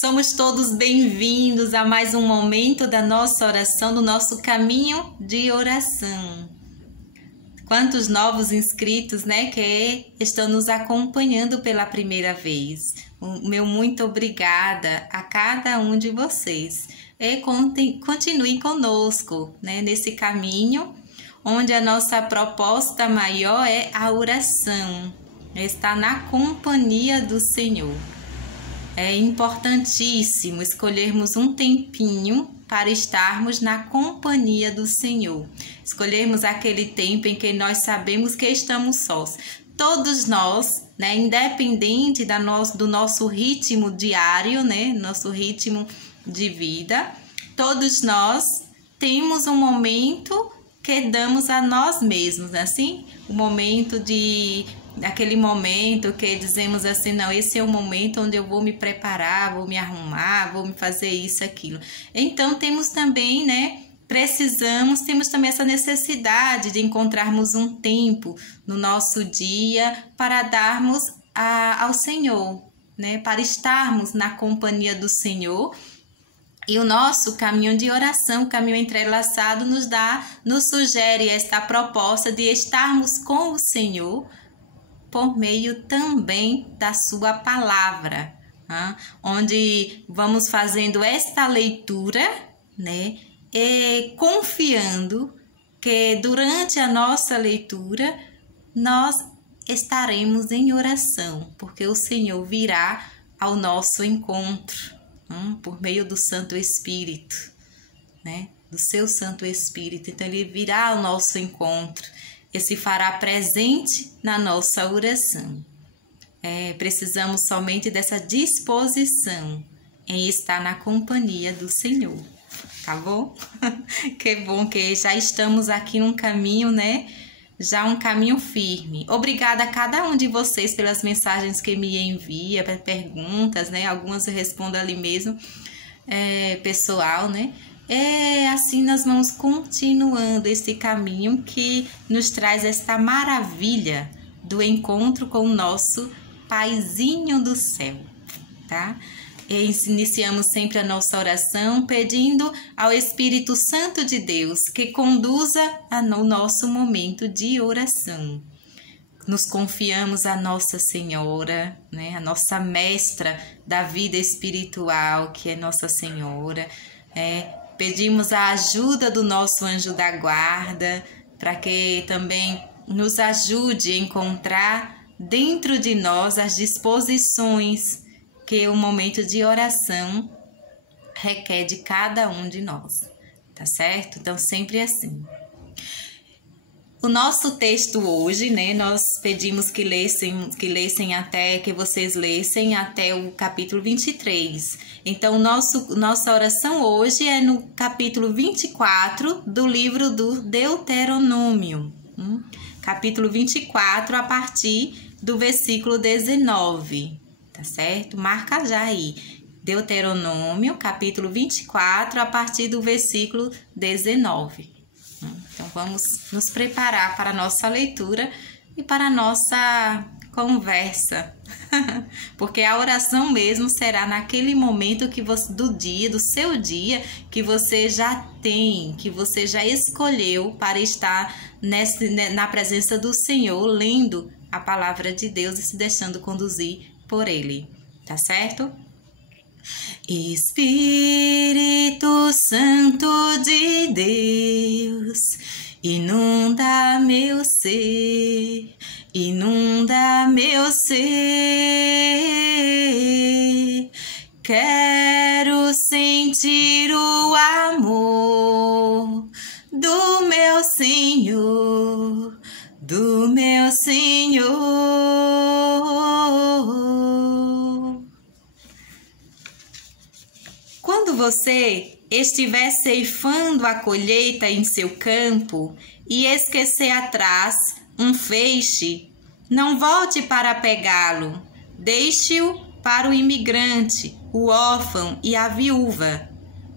Somos todos bem-vindos a mais um momento da nossa oração, do nosso caminho de oração. Quantos novos inscritos, né, que estão nos acompanhando pela primeira vez. O meu muito obrigada a cada um de vocês. E continuem conosco, né, nesse caminho, onde a nossa proposta maior é a oração, estar na companhia do Senhor. É importantíssimo escolhermos um tempinho para estarmos na companhia do Senhor. Escolhermos aquele tempo em que nós sabemos que estamos sós. Todos nós, né, independente do nosso ritmo diário, né, nosso ritmo de vida, todos nós temos um momento que damos a nós mesmos, assim, aquele momento que dizemos assim, não, esse é o momento onde eu vou me preparar, vou me arrumar, vou me fazer isso, aquilo. Então, temos também, né, temos também essa necessidade de encontrarmos um tempo no nosso dia para darmos ao Senhor, né, para estarmos na companhia do Senhor. E o nosso caminho de oração, o caminho entrelaçado, nos sugere esta proposta de estarmos com o Senhor por meio também da sua palavra, onde vamos fazendo esta leitura, né, e confiando que durante a nossa leitura nós estaremos em oração, porque o Senhor virá ao nosso encontro, por meio do Santo Espírito, né, do seu Santo Espírito. Então ele virá ao nosso encontro e se fará presente na nossa oração. Precisamos somente dessa disposição em estar na companhia do Senhor, tá bom? Que bom que já estamos aqui num caminho, né? Já um caminho firme. Obrigada a cada um de vocês pelas mensagens que me envia, perguntas, né? Algumas eu respondo ali mesmo, pessoal, né? Assim nós vamos continuando esse caminho que nos traz esta maravilha do encontro com o nosso Paizinho do céu, tá? Iniciamos sempre a nossa oração pedindo ao Espírito Santo de Deus que conduza o nosso momento de oração. Nos confiamos a Nossa Senhora, né? A nossa mestra da vida espiritual, que é Nossa Senhora. Pedimos a ajuda do nosso anjo da guarda para que também nos ajude a encontrar dentro de nós as disposições que o momento de oração requer de cada um de nós, tá certo? Então, sempre assim. O nosso texto hoje, né, nós pedimos que vocês lessem até o capítulo 23. Então, nossa oração hoje é no capítulo 24 do livro do Deuteronômio. Capítulo 24, a partir do versículo 19, tá certo? Marca já aí. Deuteronômio, capítulo 24, a partir do versículo 19. Então, vamos nos preparar para a nossa leitura e para a nossa conversa, porque a oração mesmo será naquele momento do seu dia, que você já tem, que você já escolheu para estar na presença do Senhor, lendo a palavra de Deus e se deixando conduzir por Ele, tá certo? Espírito Santo de Deus, inunda meu ser, inunda meu ser. Quero sentir o amor do meu Senhor, do meu Senhor. Quando você estiver ceifando a colheita em seu campo e esquecer atrás um feixe, não volte para pegá-lo, deixe-o para o imigrante, o órfão e a viúva.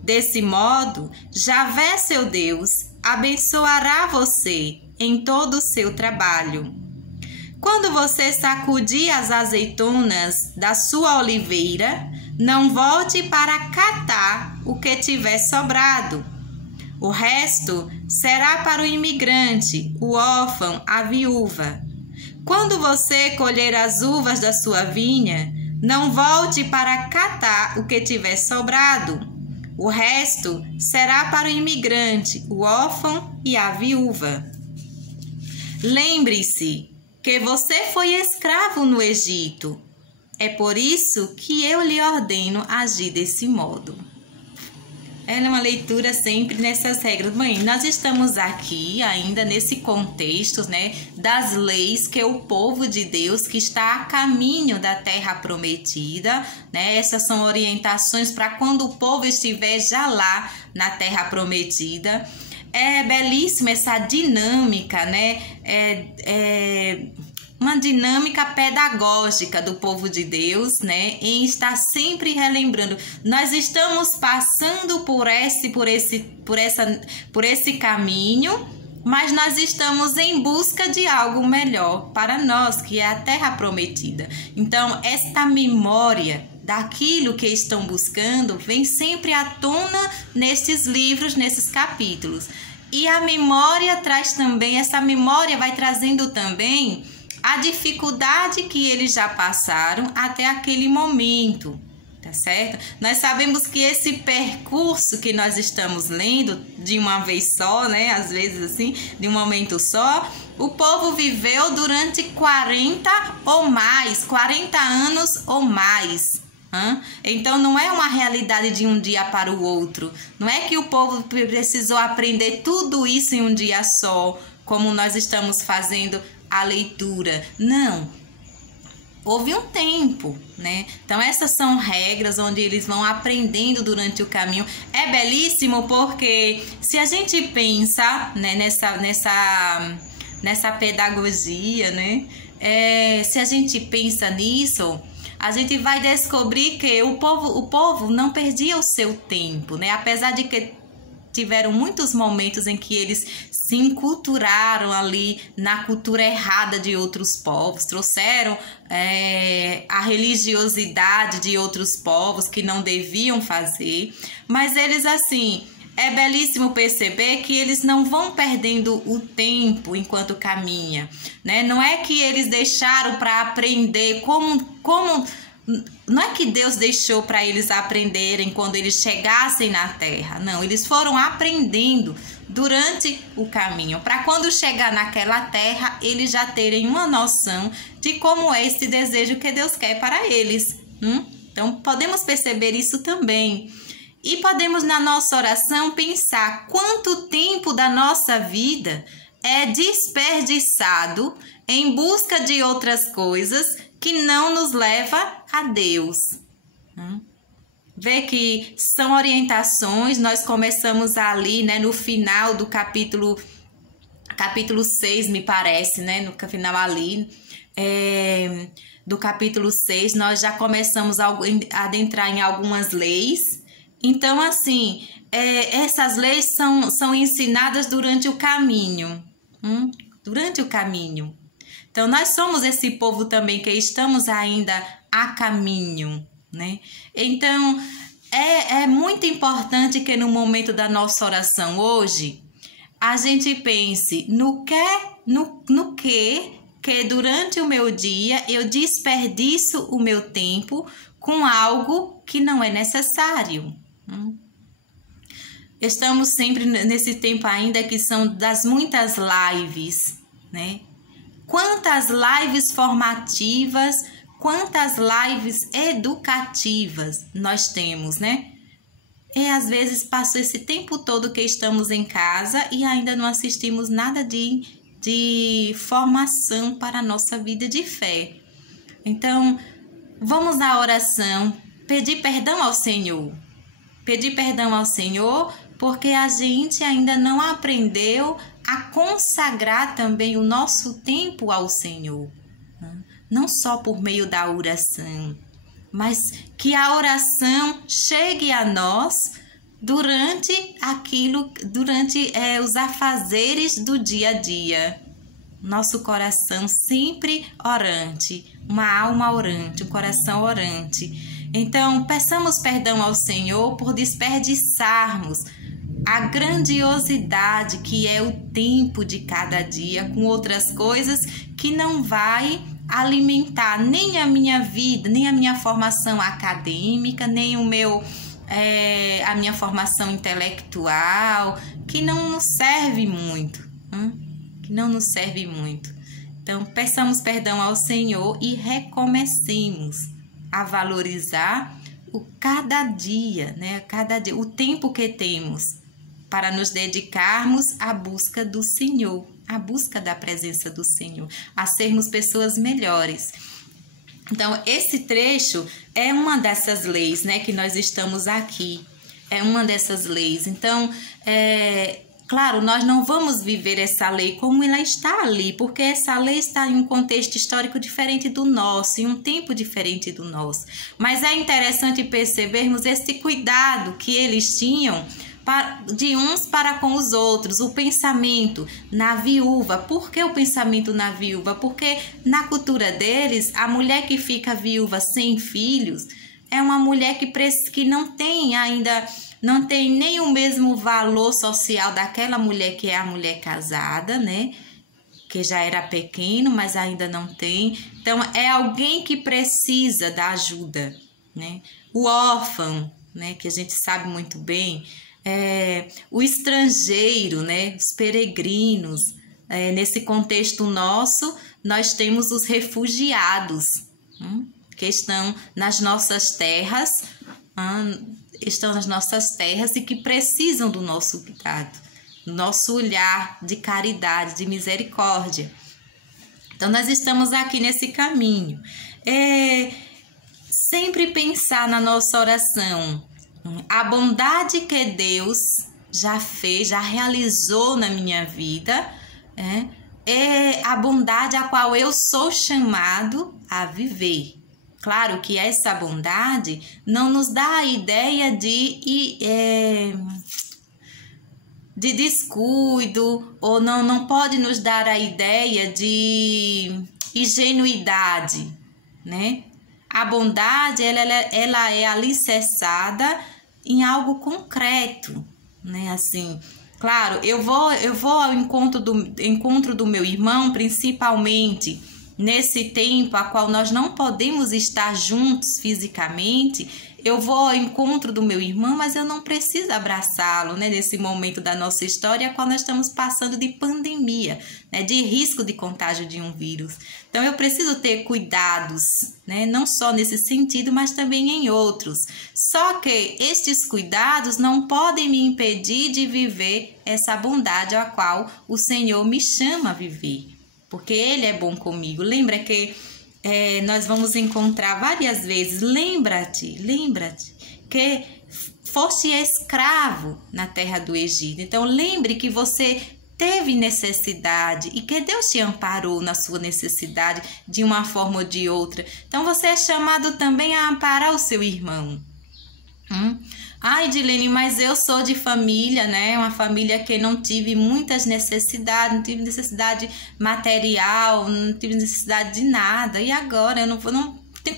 Desse modo, Javé, seu Deus, abençoará você em todo o seu trabalho. Quando você sacudir as azeitonas da sua oliveira, não volte para catar o que tiver sobrado. O resto será para o imigrante, o órfão, a viúva. Quando você colher as uvas da sua vinha, não volte para catar o que tiver sobrado. O resto será para o imigrante, o órfão e a viúva. Lembre-se que você foi escravo no Egito. É por isso que eu lhe ordeno agir desse modo. Ela é uma leitura sempre nessas regras. Mãe, nós estamos aqui ainda nesse contexto, né, das leis que o povo de Deus que está a caminho da terra prometida, né? Essas são orientações para quando o povo estiver já lá na terra prometida. É belíssima essa dinâmica, né? Uma dinâmica pedagógica do povo de Deus, né? Em estar sempre relembrando. Nós estamos passando por esse caminho, mas nós estamos em busca de algo melhor para nós, que é a terra prometida. Então, esta memória daquilo que estão buscando vem sempre à tona nesses livros, nesses capítulos. E a memória traz também, essa memória vai trazendo também a dificuldade que eles já passaram até aquele momento, tá certo? Nós sabemos que esse percurso que nós estamos lendo de uma vez só, né? Às vezes assim, de um momento só, o povo viveu durante 40 anos ou mais. Então não é uma realidade de um dia para o outro. Não é que o povo precisou aprender tudo isso em um dia só, como nós estamos fazendo a leitura. Não, houve um tempo, né? Então essas são regras onde eles vão aprendendo durante o caminho. É belíssimo porque se a gente pensa, né, nessa pedagogia, né? Se a gente pensa nisso, a gente vai descobrir que o povo não perdia o seu tempo, né? Apesar de que tiveram muitos momentos em que eles se enculturaram ali na cultura errada de outros povos, trouxeram a religiosidade de outros povos que não deviam fazer, mas eles assim, é belíssimo perceber que eles não vão perdendo o tempo enquanto caminha, né? Não é que eles deixaram para aprender não é que Deus deixou para eles aprenderem quando eles chegassem na terra. Não, eles foram aprendendo durante o caminho, para quando chegar naquela terra, eles já terem uma noção de como é esse desejo que Deus quer para eles. Então, podemos perceber isso também. E podemos, na nossa oração, pensar quanto tempo da nossa vida é desperdiçado em busca de outras coisas que não nos leva a Deus. Vê que são orientações, nós começamos ali, né, no final do capítulo 6, me parece, né, no final ali, do capítulo 6, nós já começamos a adentrar em algumas leis. Então, assim, essas leis são ensinadas durante o caminho, durante o caminho. Então, nós somos esse povo também que estamos ainda a caminho, né? Então, é muito importante que no momento da nossa oração hoje, a gente pense no que durante o meu dia eu desperdiço o meu tempo com algo que não é necessário. Estamos sempre nesse tempo ainda que são das muitas lives, né? Quantas lives formativas, quantas lives educativas nós temos, né? E às vezes passou esse tempo todo que estamos em casa e ainda não assistimos nada de formação para a nossa vida de fé. Então, vamos na oração, pedir perdão ao Senhor. Pedir perdão ao Senhor porque a gente ainda não aprendeu a consagrar também o nosso tempo ao Senhor. Não só por meio da oração, mas que a oração chegue a nós durante os afazeres do dia a dia. Nosso coração sempre orante, uma alma orante, um coração orante. Então, peçamos perdão ao Senhor por desperdiçarmos a grandiosidade que é o tempo de cada dia com outras coisas que não vai alimentar nem a minha vida, nem a minha formação acadêmica, nem a minha formação intelectual, que não nos serve muito, que não nos serve muito. Então, peçamos perdão ao Senhor e recomecemos a valorizar cada dia, né? Cada dia, o tempo que temos para nos dedicarmos à busca do Senhor, à busca da presença do Senhor, a sermos pessoas melhores. Então, esse trecho é uma dessas leis, né, que nós estamos aqui. É uma dessas leis. Então, claro, nós não vamos viver essa lei como ela está ali, porque essa lei está em um contexto histórico diferente do nosso, em um tempo diferente do nosso. Mas é interessante percebermos esse cuidado que eles tinham de uns para com os outros, o pensamento na viúva. Por que o pensamento na viúva? Porque na cultura deles, a mulher que fica viúva sem filhos é uma mulher que não tem ainda, não tem nem o mesmo valor social daquela mulher que é a mulher casada, né? Que já era pequeno, mas ainda não tem. Então, é alguém que precisa da ajuda, né? O órfão, né? Que a gente sabe muito bem, o estrangeiro, né? Os peregrinos. Nesse contexto nosso, nós temos os refugiados, que estão nas nossas terras, e que precisam do nosso cuidado, do nosso olhar de caridade, de misericórdia. Então, nós estamos aqui nesse caminho. Sempre pensar na nossa oração, a bondade que Deus já fez, já realizou na minha vida, é a bondade a qual eu sou chamado a viver. Claro que essa bondade não nos dá a ideia de descuido, ou não pode nos dar a ideia de ingenuidade, né? A bondade, ela é alicerçada em algo concreto, né? Assim, claro, eu vou ao encontro do meu irmão, principalmente nesse tempo a qual nós não podemos estar juntos fisicamente. Eu vou ao encontro do meu irmão, mas eu não preciso abraçá-lo, né? Nesse momento da nossa história, a qual nós estamos passando de pandemia, né? De risco de contágio de um vírus. Então, eu preciso ter cuidados, né? Não só nesse sentido, mas também em outros. Só que estes cuidados não podem me impedir de viver essa bondade a qual o Senhor me chama a viver, porque Ele é bom comigo. Lembra que nós vamos encontrar várias vezes, lembra-te que foste escravo na terra do Egito. Então, lembre que você teve necessidade e que Deus te amparou na sua necessidade de uma forma ou de outra. Então, você é chamado também a amparar o seu irmão. Ai, Edilene, mas eu sou de família, né? Uma família que não tive muitas necessidades, não tive necessidade material, não tive necessidade de nada. E agora?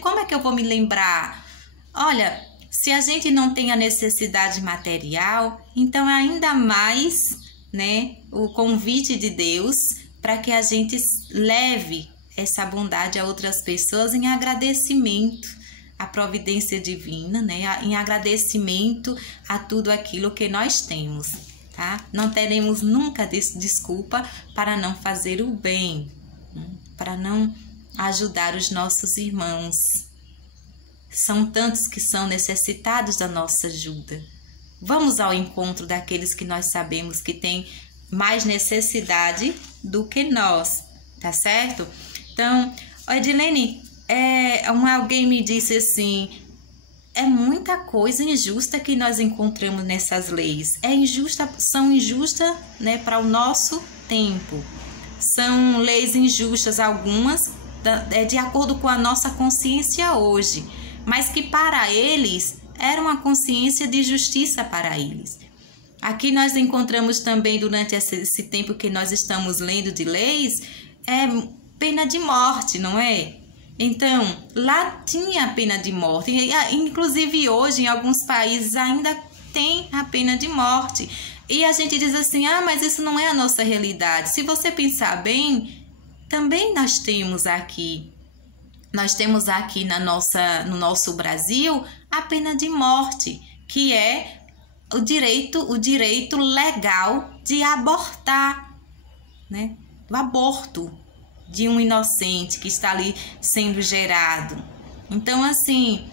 Como é que eu vou me lembrar? Olha, se a gente não tem a necessidade material, então é ainda mais, né, o convite de Deus para que a gente leve essa bondade a outras pessoas em agradecimento à providência divina, né? Em agradecimento a tudo aquilo que nós temos, tá? Não teremos nunca desculpa para não fazer o bem, para não ajudar os nossos irmãos. São tantos que são necessitados da nossa ajuda. Vamos ao encontro daqueles que nós sabemos que têm mais necessidade do que nós, tá certo? Então, Edilene, alguém me disse assim, é muita coisa injusta que nós encontramos nessas leis. São injustas, né, para o nosso tempo. São leis injustas, algumas de acordo com a nossa consciência hoje, mas que para eles era uma consciência de justiça para eles. Aqui nós encontramos também, durante esse tempo que nós estamos lendo de leis, pena de morte, não é? Então, lá tinha a pena de morte. Inclusive hoje, em alguns países, ainda tem a pena de morte. E a gente diz assim, mas isso não é a nossa realidade. Se você pensar bem, também nós temos aqui no nosso Brasil a pena de morte, que é o direito legal de abortar, né? O aborto de um inocente que está ali sendo gerado. Então, assim,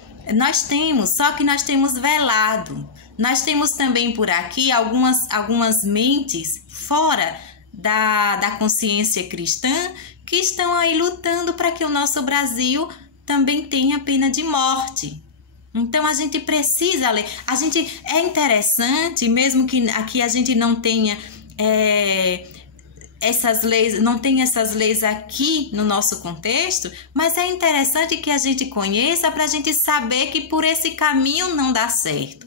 só que nós temos velado. Nós temos também por aqui algumas mentes fora da consciência cristã que estão aí lutando para que o nosso Brasil também tenha pena de morte. Então, a gente precisa ler. É interessante, mesmo que aqui a gente não tenha essas leis, não tem essas leis aqui no nosso contexto, mas é interessante que a gente conheça para a gente saber que por esse caminho não dá certo.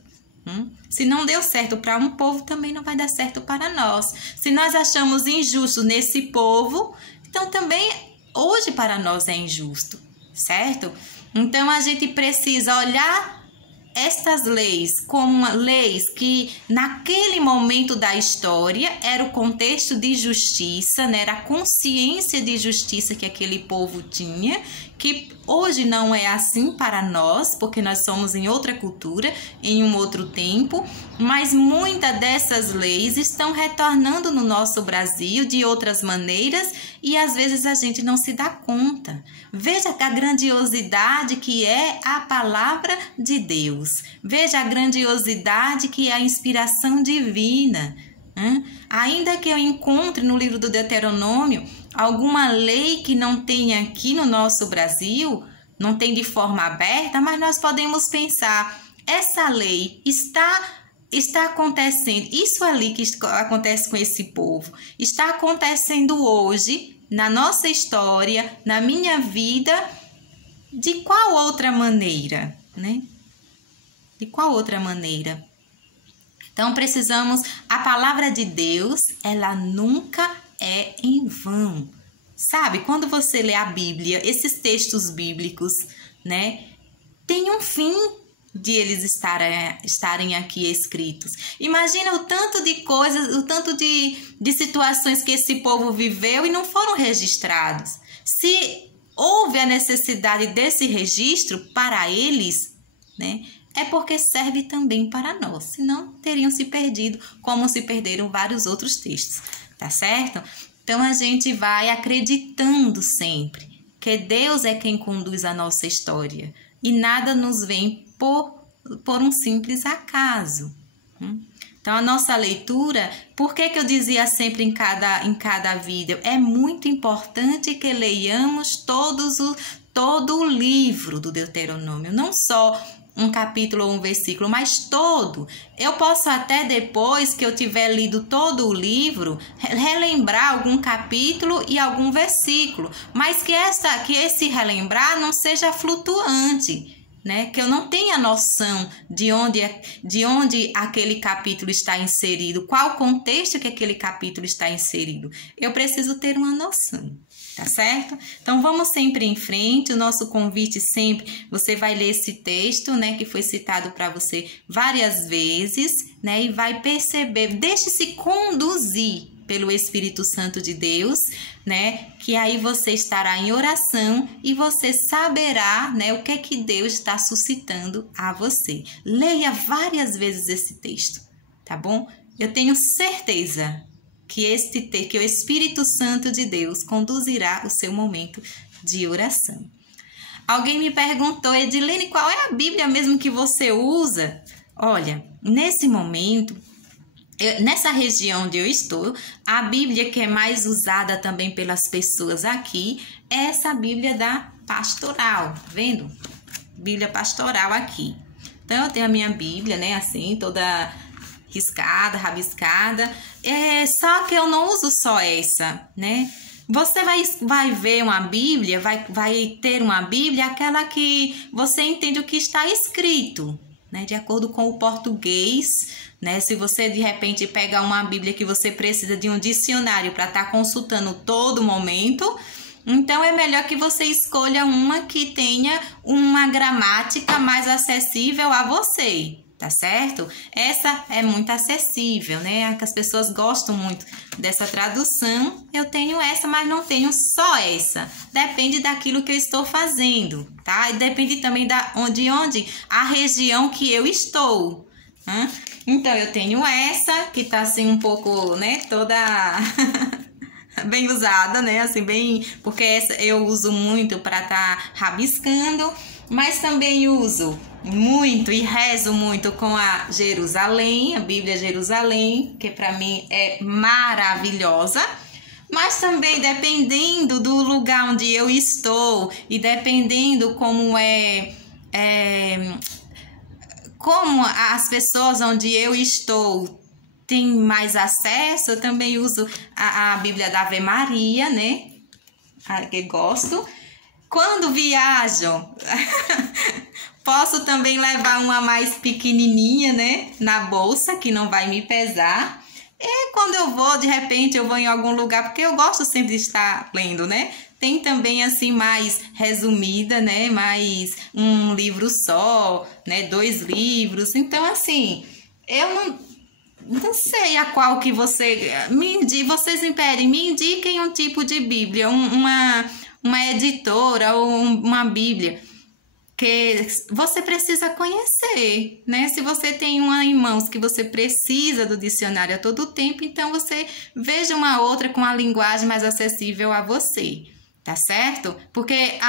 Se não deu certo para um povo, também não vai dar certo para nós. Se nós achamos injusto nesse povo, então também hoje para nós é injusto, certo? Então a gente precisa olhar estas leis como leis que naquele momento da história era o contexto de justiça, né? Era a consciência de justiça que aquele povo tinha, que hoje não é assim para nós, porque nós somos em outra cultura, em um outro tempo, mas muitas dessas leis estão retornando no nosso Brasil de outras maneiras e às vezes a gente não se dá conta. Veja a grandiosidade que é a palavra de Deus. Veja a grandiosidade que é a inspiração divina. Ainda que eu encontre no livro do Deuteronômio alguma lei que não tem aqui no nosso Brasil, não tem de forma aberta, mas nós podemos pensar, essa lei está acontecendo, isso ali que acontece com esse povo, está acontecendo hoje, na nossa história, na minha vida, de qual outra maneira, né? De qual outra maneira? Então, a palavra de Deus, ela nunca é em vão. Sabe, quando você lê a Bíblia, esses textos bíblicos, né, tem um fim de eles estarem aqui escritos. Imagina o tanto de coisas, o tanto de situações que esse povo viveu e não foram registrados. Se houve a necessidade desse registro para eles, né, é porque serve também para nós, senão teriam se perdido, como se perderam vários outros textos, tá certo? Então, a gente vai acreditando sempre que Deus é quem conduz a nossa história e nada nos vem por um simples acaso. Então, a nossa leitura, por que eu dizia sempre em cada vídeo? É muito importante que leiamos todo o livro do Deuteronômio, não só um capítulo ou um versículo, mas todo. Eu posso até depois que eu tiver lido todo o livro, relembrar algum capítulo e algum versículo, mas que esse relembrar não seja flutuante, né? Que eu não tenha noção de onde aquele capítulo está inserido, qual contexto que aquele capítulo está inserido. Eu preciso ter uma noção. Tá certo? Então, vamos sempre em frente. O nosso convite sempre, você vai ler esse texto, né, que foi citado para você várias vezes, né, e vai perceber, deixe-se conduzir pelo Espírito Santo de Deus, né, que aí você estará em oração e você saberá, né, o que é que Deus está suscitando a você. Leia várias vezes esse texto, tá bom? Eu tenho certeza que o Espírito Santo de Deus conduzirá o seu momento de oração. Alguém me perguntou, Edilene, qual é a Bíblia mesmo que você usa? Olha, nesse momento, nessa região onde eu estou, a Bíblia que é mais usada também pelas pessoas aqui é essa Bíblia da Pastoral, tá vendo? Bíblia Pastoral aqui. Então, eu tenho a minha Bíblia, né, assim, toda riscada, rabiscada, só que eu não uso só essa, né? Você vai ver uma Bíblia, vai ter uma Bíblia, aquela que você entende o que está escrito, né? De acordo com o português, né? Se você de repente pega uma Bíblia que você precisa de um dicionário para estar consultando todo momento, Então é melhor que você escolha uma que tenha uma gramática mais acessível a você, tá certo? Essa é muito acessível, né? As pessoas gostam muito dessa tradução. Eu tenho essa, mas não tenho só essa. Depende daquilo que eu estou fazendo, tá? E depende também de onde a região que eu estou. Então, eu tenho essa, que tá assim um pouco, né, toda bem usada, né, assim, bem... Porque essa eu uso muito para tá rabiscando, mas também uso muito e rezo muito com a Jerusalém, a Bíblia Jerusalém, que para mim é maravilhosa. Mas também, dependendo do lugar onde eu estou e dependendo como como as pessoas onde eu estou têm mais acesso, eu também uso a Bíblia da Ave Maria, né? A que gosto. Quando viajo, posso também levar uma mais pequenininha, né? Na bolsa, que não vai me pesar. E quando eu vou, de repente, eu vou em algum lugar, porque eu gosto sempre de estar lendo, né? Tem também, assim, mais resumida, né? Mais um livro só, né? 2 livros. Então, assim, eu não sei a qual que você... Vocês me indiquem um tipo de Bíblia, uma editora ou uma Bíblia que você precisa conhecer, né? Se você tem uma em mãos que você precisa do dicionário a todo tempo, então você veja uma outra com a linguagem mais acessível a você, tá certo? Porque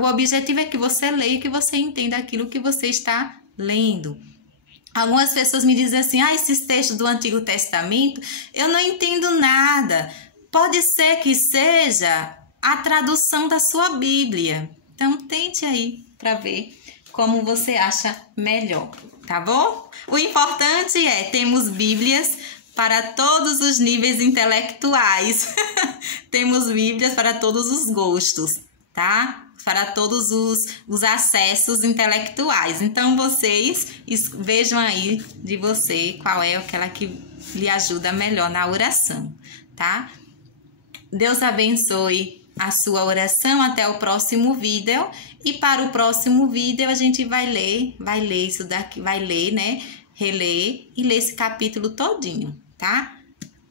o objetivo é que você leia e que você entenda aquilo que você está lendo. Algumas pessoas me dizem assim, esses textos do Antigo Testamento, eu não entendo nada. Pode ser que seja a tradução da sua Bíblia. Então, tente aí para ver como você acha melhor, tá bom? O importante temos Bíblias para todos os níveis intelectuais. Temos Bíblias para todos os gostos, tá? Para todos os acessos intelectuais. Então, vocês vejam aí de você qual é aquela que lhe ajuda melhor na oração, tá? Deus abençoe a sua oração. Até o próximo vídeo. E para o próximo vídeo a gente vai ler isso daqui, vai ler, né? Reler e ler esse capítulo todinho, tá?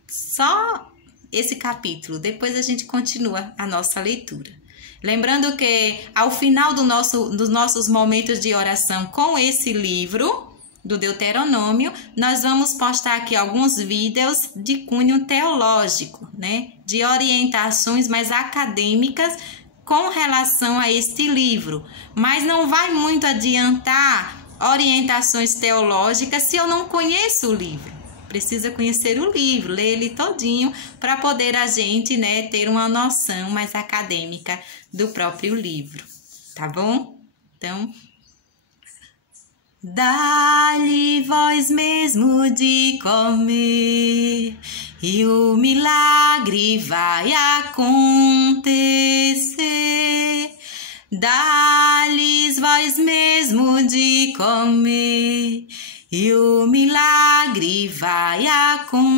Só esse capítulo. Depois a gente continua a nossa leitura. Lembrando que ao final dos nossos momentos de oração com esse livro do Deuteronômio, nós vamos postar aqui alguns vídeos de cunho teológico, né? De orientações mais acadêmicas com relação a este livro. Mas não vai muito adiantar orientações teológicas se eu não conheço o livro. Precisa conhecer o livro, ler ele todinho para poder a gente, né, ter uma noção mais acadêmica do próprio livro, tá bom? Então, dá-lhe vós mesmo de comer e o milagre vai acontecer. Dá-lhes vós mesmo de comer e o milagre vai acontecer.